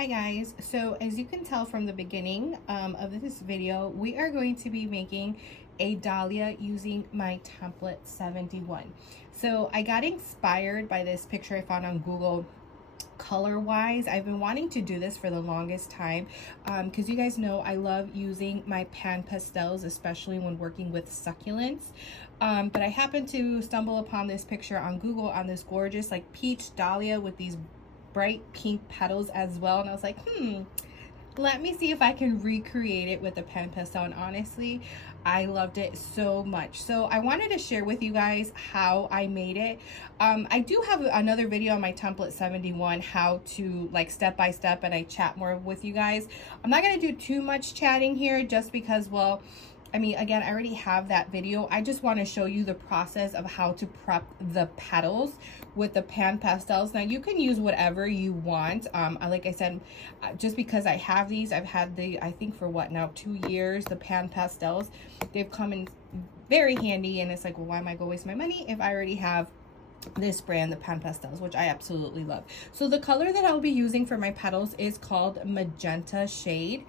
Hi guys, so as you can tell from the beginning of this video, we are going to be making a dahlia using my template 71. So I got inspired by this picture I found on Google. Color wise, I've been wanting to do this for the longest time because you guys know I love using my pan pastels, especially when working with succulents. But I happened to stumble upon this picture on Google on this gorgeous like peach dahlia with these bright pink petals as well, and I was like, let me see if I can recreate it with a pen pastel. And honestly, I loved it so much, so I wanted to share with you guys how I made it. I do have another video on my template 71 how to like step by step, and I chat more with you guys. I'm not going to do too much chatting here just because, well, I mean, again, I already have that video. I just want to show you the process of how to prep the petals with the pan pastels. Now, you can use whatever you want. Like I said, just because I have these, I've had I think for what now, 2 years, the pan pastels. They've come in very handy, and it's like, well, why am I going to waste my money if I already have this brand, the pan pastels, which I absolutely love. So the color that I'll be using for my petals is called magenta shade.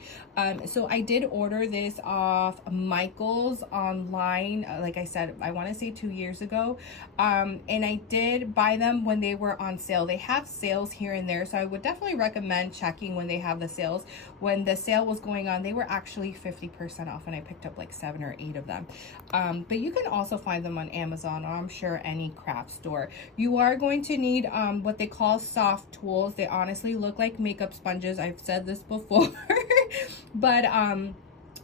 So I did order this off Michael's online, like I said, I want to say 2 years ago, and I did buy them when they were on sale. They have sales here and there, so I would definitely recommend checking when they have the sales. When the sale was going on, they were actually 50% off, and I picked up like 7 or 8 of them. But you can also find them on Amazon, or I'm sure any craft store. You are going to need what they call soft tools. They honestly look like makeup sponges. I've said this before. But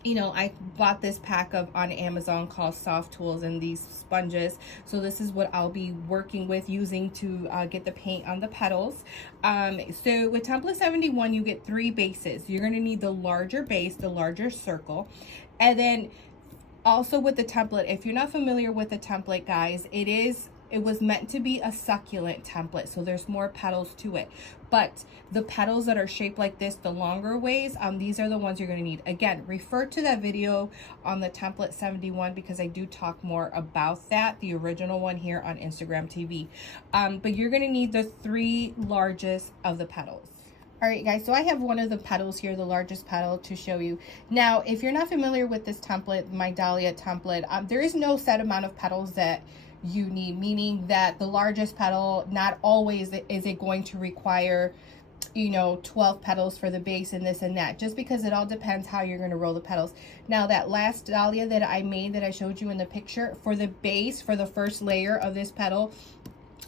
you know, I bought this pack on Amazon called soft tools and these sponges. So this is what I'll be working with using to get the paint on the petals. So with template 71, you get 3 bases. You're going to need the larger base, the larger circle, and then also with the template, if you're not familiar with the template, guys, it was meant to be a succulent template, so there's more petals to it. But the petals that are shaped like this, the longer ways, these are the ones you're going to need. Again, refer to that video on the template 71 because I do talk more about that, the original one here on Instagram TV. But you're going to need the 3 largest of the petals. All right, guys, so I have one of the petals here, the largest petal, to show you. Now, if you're not familiar with this template, my Dahlia template, there is no set amount of petals that you need, meaning that the largest petal, not always is it going to require, you know, 12 petals for the base and this and that, just because it all depends how you're going to roll the petals. Now, that last dahlia that I made that I showed you in the picture, for the base, for the first layer of this petal,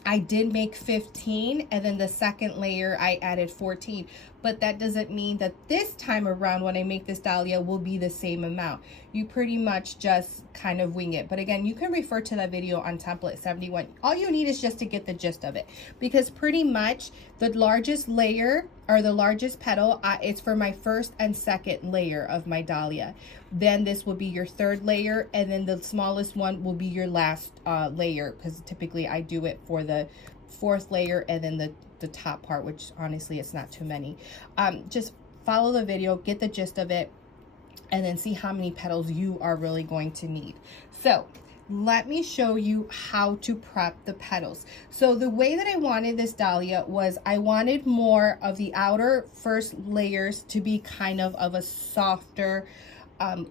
I did make 15, and then the second layer I added 14, but that doesn't mean that this time around when I make this dahlia will be the same amount. You pretty much just kind of wing it. But again, you can refer to that video on template 71. All you need is just to get the gist of it, because pretty much the largest layer or the largest petal, it's for my first and second layer of my dahlia. Then this will be your 3rd layer, and then the smallest one will be your last layer, because typically I do it for the 4th layer and then the top part, which honestly it's not too many. Just follow the video, get the gist of it, and then see how many petals you are really going to need. So let me show you how to prep the petals. So the way that I wanted this dahlia was I wanted more of the outer first layers to be kind of a softer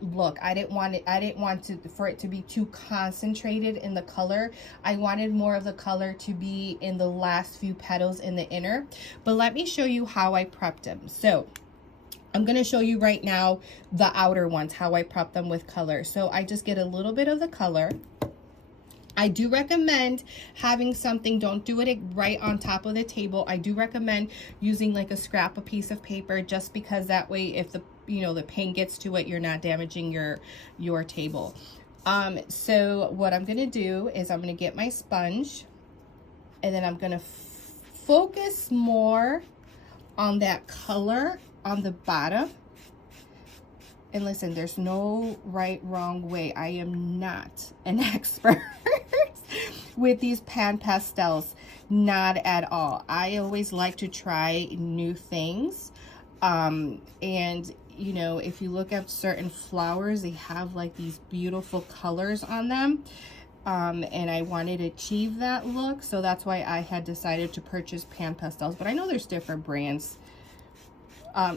look. I didn't want for it to be too concentrated in the color. I wanted more of the color to be in the last few petals in the inner. But let me show you how I prepped them. So I'm going to show you right now the outer ones, how I prep them with color. So I just get a little bit of the color. I do recommend having something, don't do it right on top of the table. I do recommend using like a piece of paper, just because that way if the paint gets to it, you're not damaging your table. So what I'm going to do is I'm going to get my sponge, and then I'm going to focus more on that color on the bottom. And listen, there's no wrong way. I am not an expert with these pan pastels, not at all. I always like to try new things. And you know, if you look at certain flowers, they have like these beautiful colors on them. And I wanted to achieve that look, so that's why I had decided to purchase pan pastels. But I know there's different brands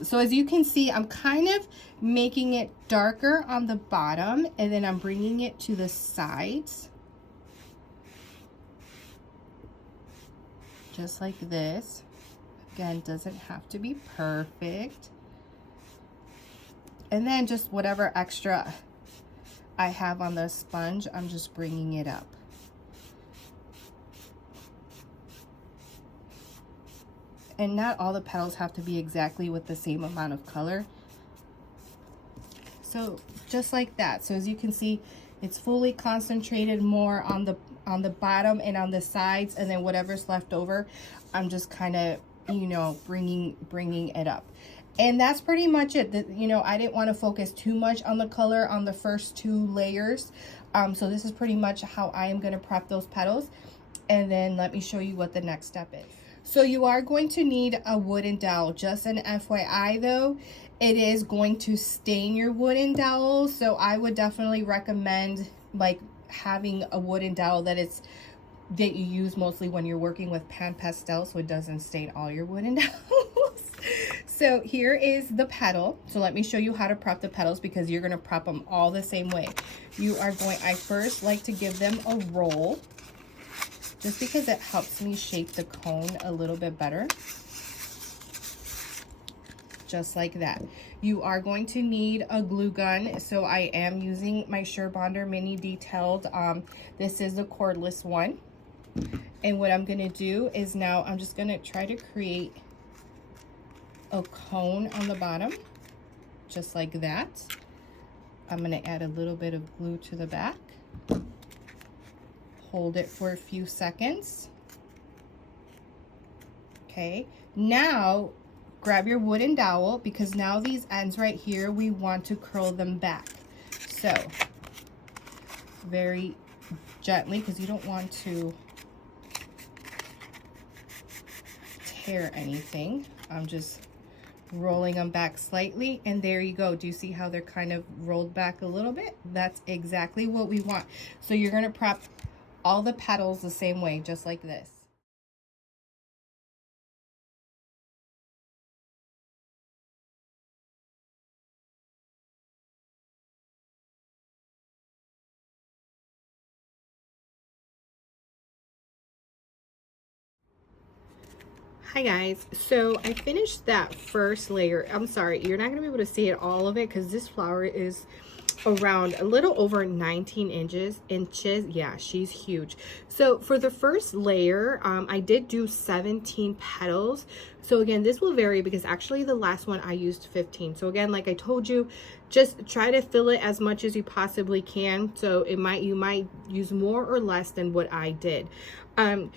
So as you can see, I'm kind of making it darker on the bottom, and then I'm bringing it to the sides. Just like this. Again, doesn't have to be perfect. And then just whatever extra I have on the sponge, I'm just bringing it up. And not all the petals have to be exactly with the same amount of color. So just like that. So as you can see, it's fully concentrated more on the bottom and on the sides, and then whatever's left over, I'm just kind of, you know, bringing it up. And that's pretty much it. You know, I didn't want to focus too much on the color on the first 2 layers. So this is pretty much how I am going to prep those petals. And then let me show you what the next step is. So you are going to need a wooden dowel. Just an FYI though, it is going to stain your wooden dowel. So I would definitely recommend like having a wooden dowel that you use mostly when you're working with pan pastel, so it doesn't stain all your wooden dowels. So here is the petal. So let me show you how to prep the petals, because you're going to prep them all the same way. I first like to give them a roll, just because it helps me shape the cone a little bit better. Just like that. You are going to need a glue gun. So I am using my Surebonder Mini Detailed. This is a cordless one. And what I'm gonna do is now I'm just gonna try to create a cone on the bottom, just like that. I'm gonna add a little bit of glue to the back. Hold it for a few seconds. Okay, now grab your wooden dowel, because now these ends right here, we want to curl them back. So very gently, because you don't want to tear anything. I'm just rolling them back slightly, and there you go. Do you see how they're kind of rolled back a little bit? That's exactly what we want. So you're going to prep all the petals the same way, just like this. Hi guys, so I finished that first layer. I'm sorry, you're not gonna be able to see it, all of it, because this flower is around a little over 19 inches. Yeah, she's huge. So for the first layer, I did do 17 petals. So again, this will vary, because actually the last one I used 15. So again, like I told you, just try to fill it as much as you possibly can. So you might use more or less than what I did.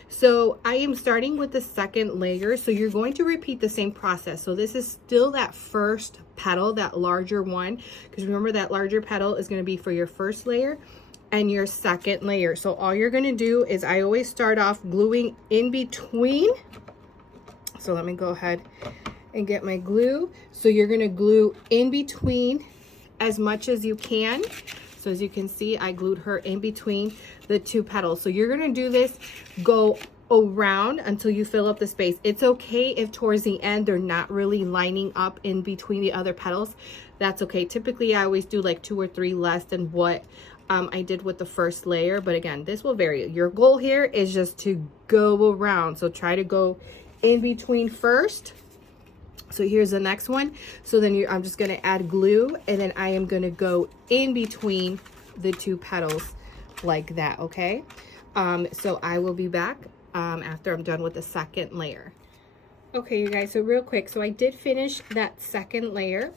So I am starting with the second layer. So you're going to repeat the same process. So this is still that first petal, that larger one, because remember that larger petal is going to be for your first layer and your second layer. So all you're going to do is, I always start off gluing in between. So let me go ahead and get my glue. So you're going to glue in between as much as you can. So as you can see, I glued her in between the 2 petals. So you're going to do this, go around until you fill up the space. It's okay if towards the end they're not really lining up in between the other petals. That's okay. Typically I always do like 2 or 3 less than what I did with the first layer, but again, this will vary. Your goal here is just to go around. So try to go in between first. So here's the next one. So then I'm just going to add glue, and then I am going to go in between the 2 petals like that. Okay. So I will be back after I'm done with the second layer. Okay, you guys, so real quick, so I did finish that second layer.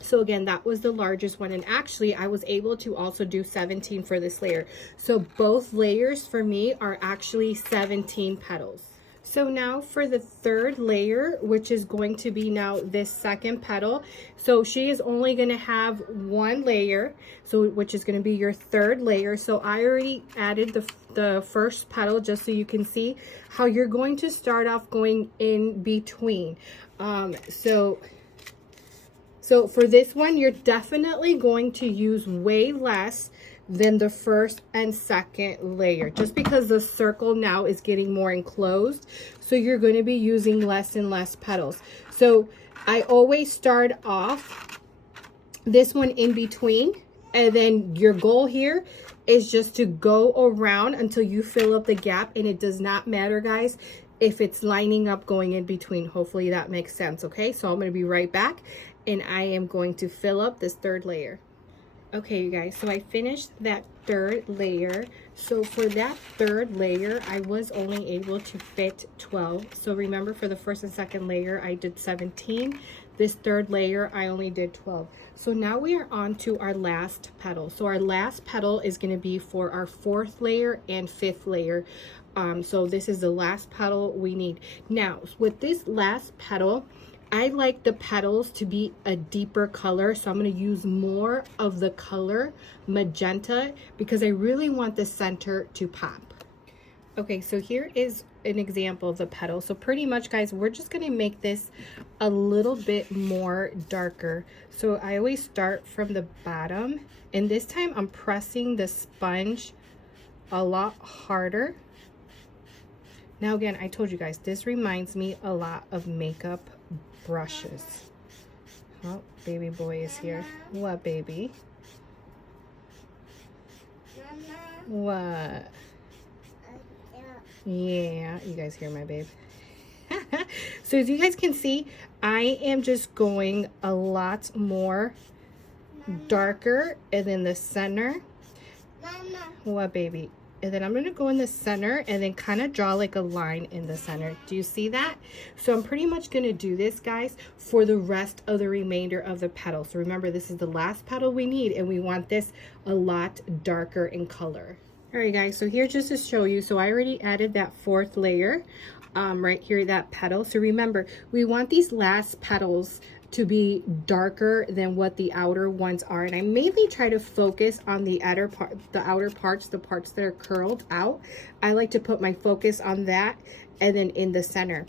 So again, that was the largest one, and actually I was able to also do 17 for this layer. So both layers for me are actually 17 petals. So now for the third layer, which is going to be now this second petal. So she is only going to have 1 layer, so which is going to be your third layer. So I already added the first petal, just so you can see how you're going to start off going in between. So for this one, you're definitely going to use way less than the first and second layer, just because the circle now is getting more enclosed. So you're going to be using less and less petals. So I always start off this one in between, and then your goal here is just to go around until you fill up the gap. And it does not matter, guys, if it's lining up going in between. Hopefully that makes sense. Okay, so I'm going to be right back, and I am going to fill up this third layer. Okay, you guys, so I finished that third layer. So for that third layer, I was only able to fit 12. So remember, for the first and second layer, I did 17. This third layer, I only did 12. So now we are on to our last petal. So our last petal is going to be for our fourth layer and fifth layer. So this is the last petal we need. Now, with this last petal, I like the petals to be a deeper color, so I'm going to use more of the color magenta because I really want the center to pop. Okay, so here is an example of the petal. So pretty much, guys, we're just going to make this a little bit more darker. So I always start from the bottom, and this time I'm pressing the sponge a lot harder. Now again, I told you guys, this reminds me a lot of makeup brushes. Oh, baby boy is here. What, baby? What? Yeah, you guys hear my babe. So as you guys can see, I am just going a lot more darker, and then the center. What, baby? And then I'm going to go in the center and then kind of draw like a line in the center. Do you see that? So I'm pretty much going to do this, guys, for the rest of the remainder of the petal. So remember, this is the last petal we need, and we want this a lot darker in color. All right, guys, so here just to show you, so I already added that fourth layer right here, that petal. So remember, we want these last petals to be darker than what the outer ones are, and I mainly try to focus on the outer parts, the parts that are curled out. I like to put my focus on that, and then in the center.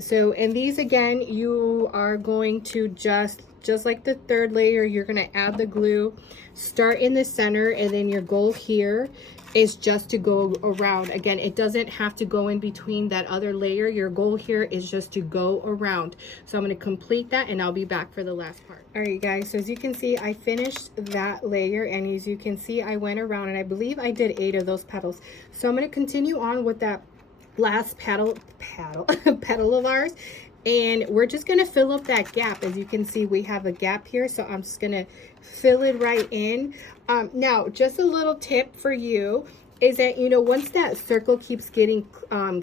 So in these, again, you are going to just like the third layer, you're going to add the glue, start in the center, and then your goal here is just to go around. Again, it doesn't have to go in between that other layer. Your goal here is just to go around. So I'm going to complete that, and I'll be back for the last part. All right, guys, so as you can see, I finished that layer, and as you can see, I went around, and I believe I did 8 of those petals. So I'm going to continue on with that last petal of ours, and we're just going to fill up that gap. As you can see, we have a gap here, so I'm just going to fill it right in. Now, just a little tip for you is that, you know, once that circle keeps getting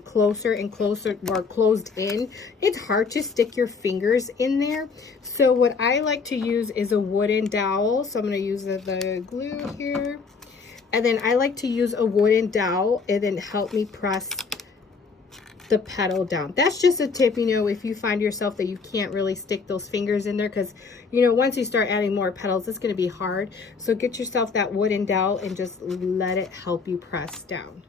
closer and closer or closed in, it's hard to stick your fingers in there. So what I like to use is a wooden dowel. So I'm going to use the glue here, and then I like to use a wooden dowel and then help me press the petal down. That's just a tip, you know, if you find yourself that you can't really stick those fingers in there, because, you know, once you start adding more petals, it's going to be hard. So get yourself that wooden dowel and just let it help you press down.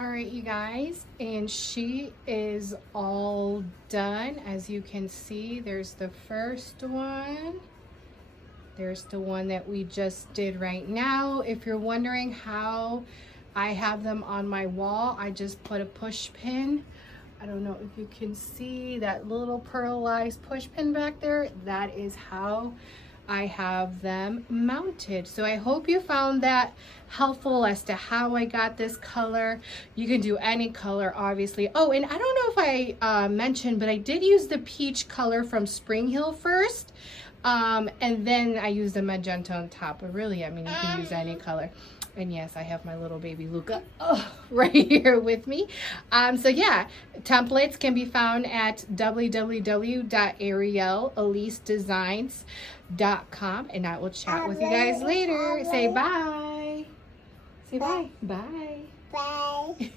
All right, you guys, and she is all done. As you can see, there's the first one. There's the one that we just did right now. If you're wondering how I have them on my wall, I just put a push pin. I don't know if you can see that little pearlized push pin back there. That is how I have them mounted. So I hope you found that helpful as to how I got this color. You can do any color, obviously. Oh, and I don't know if I mentioned, but I did use the peach color from Spring Hill first. And then I used the magenta on top. But really, I mean, you can use any color. And yes, I have my little baby Luca right here with me. So yeah, templates can be found at www.arielelisedesigns.com, and I will chat with you guys later. Say bye. Say bye. Bye. Bye.